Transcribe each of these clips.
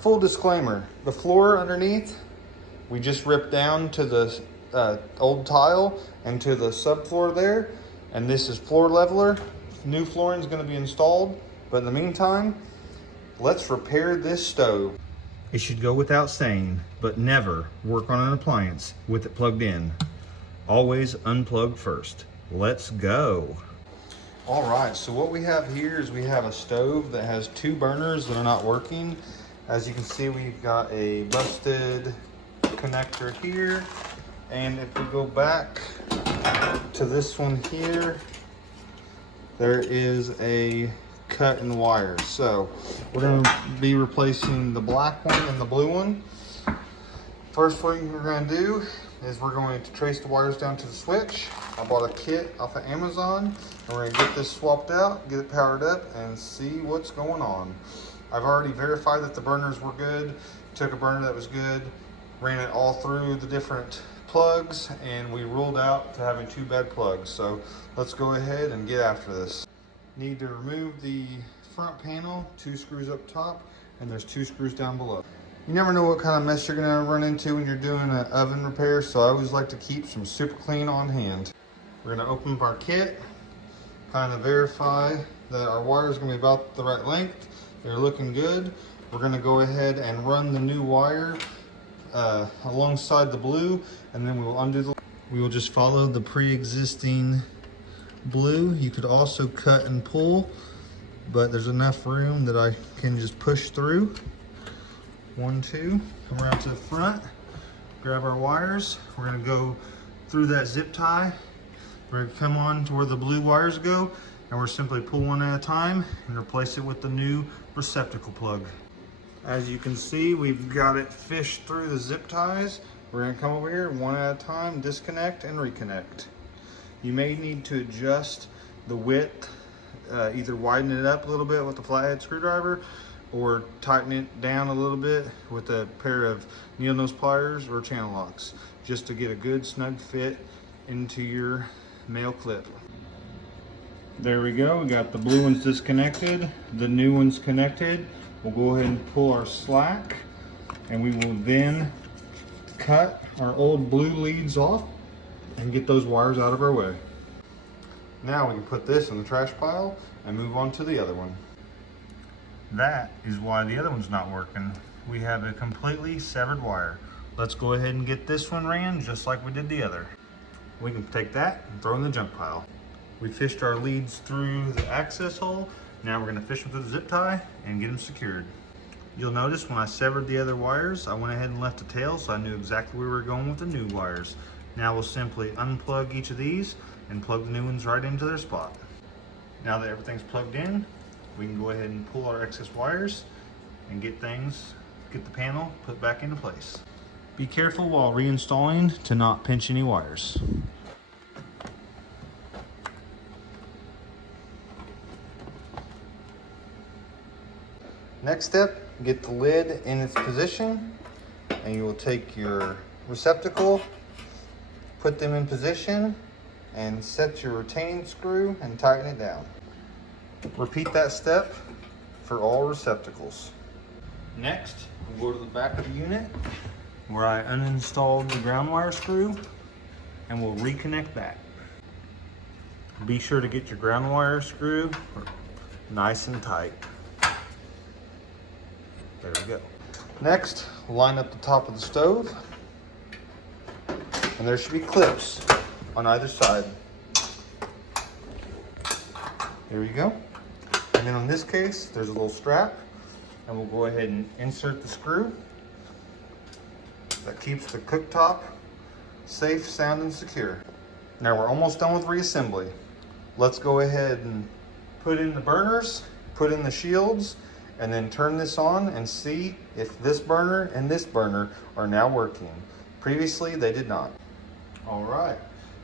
Full disclaimer, the floor underneath, we just ripped down to the old tile and to the subfloor there, and this is floor leveler. New flooring is going to be installed, but in the meantime, let's repair this stove. It should go without saying, but never work on an appliance with it plugged in. Always unplug first. Let's go. All right, so what we have here is we have a stove that has two burners that are not working. As you can see, we've got a busted connector here. And if we go back to this one here, there is a cut in wire. So we're gonna be replacing the black one and the blue one. First thing we're gonna do is we're going to trace the wires down to the switch. I bought a kit off of Amazon. And we're gonna get this swapped out, get it powered up, and see what's going on. I've already verified that the burners were good. Took a burner that was good, ran it all through the different plugs, and we ruled out to having two bad plugs. So let's go ahead and get after this. Need to remove the front panel, 2 screws up top, and there's 2 screws down below. You never know what kind of mess you're gonna run into when you're doing an oven repair, so I always like to keep some super clean on hand. We're gonna open up our kit, kind of verify that our wire is gonna be about the right length. They're looking good. We're gonna go ahead and run the new wire alongside the blue, and then we will undo the. We will just follow the pre-existing blue. You could also cut and pull, but there's enough room that I can just push through. 1, 2, come around to the front, grab our wires. We're gonna go through that zip tie. We're gonna come on to where the blue wires go, and we're simply pull one at a time and replace it with the new receptacle plug. As you can see, we've got it fished through the zip ties. We're gonna come over here one at a time, disconnect and reconnect. You may need to adjust the width, either widen it up a little bit with a flathead screwdriver or tighten it down a little bit with a pair of needle nose pliers or channel locks, just to get a good snug fit into your male clip. There we go, we got the blue ones disconnected, the new ones connected. We'll go ahead and pull our slack, and we will then cut our old blue leads off and get those wires out of our way. Now we can put this in the trash pile and move on to the other one. That is why the other one's not working. We have a completely severed wire. Let's go ahead and get this one ran just like we did the other. We can take that and throw in the junk pile. We fished our leads through the access hole. Now we're gonna fish them through the zip tie and get them secured. You'll notice when I severed the other wires, I went ahead and left a tail, so I knew exactly where we were going with the new wires. Now we'll simply unplug each of these and plug the new ones right into their spot. Now that everything's plugged in, we can go ahead and pull our excess wires and get the panel put back into place. Be careful while reinstalling to not pinch any wires. Next step, get the lid in its position, and you will take your receptacle, put them in position, and set your retaining screw and tighten it down. Repeat that step for all receptacles. Next, we'll go to the back of the unit where I uninstalled the ground wire screw, and we'll reconnect that. Be sure to get your ground wire screw nice and tight. There we go. Next, line up the top of the stove, and there should be clips on either side. There you go. And then in this case, there's a little strap, and we'll go ahead and insert the screw. That keeps the cooktop safe, sound, and secure. Now we're almost done with reassembly. Let's go ahead and put in the burners, put in the shields, and then turn this on and see if this burner and this burner are now working. Previously, they did not. All right,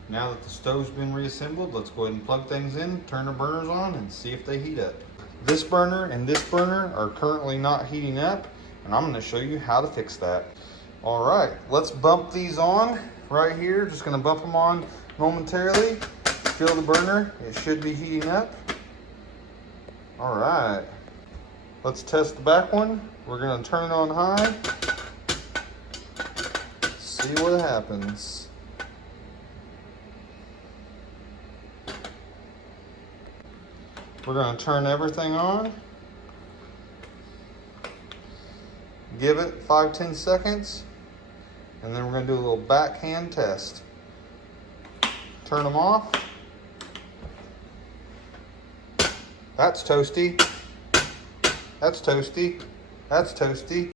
now that the stove's been reassembled, let's go ahead and plug things in, turn the burners on, and see if they heat up. This burner and this burner are currently not heating up, and I'm gonna show you how to fix that. All right, let's bump these on right here. Just gonna bump them on momentarily. Feel the burner, it should be heating up. All right. Let's test the back one. We're gonna turn it on high. See what happens. We're gonna turn everything on. Give it 5-10 seconds. And then we're gonna do a little backhand test. Turn them off. That's toasty. That's toasty. That's toasty.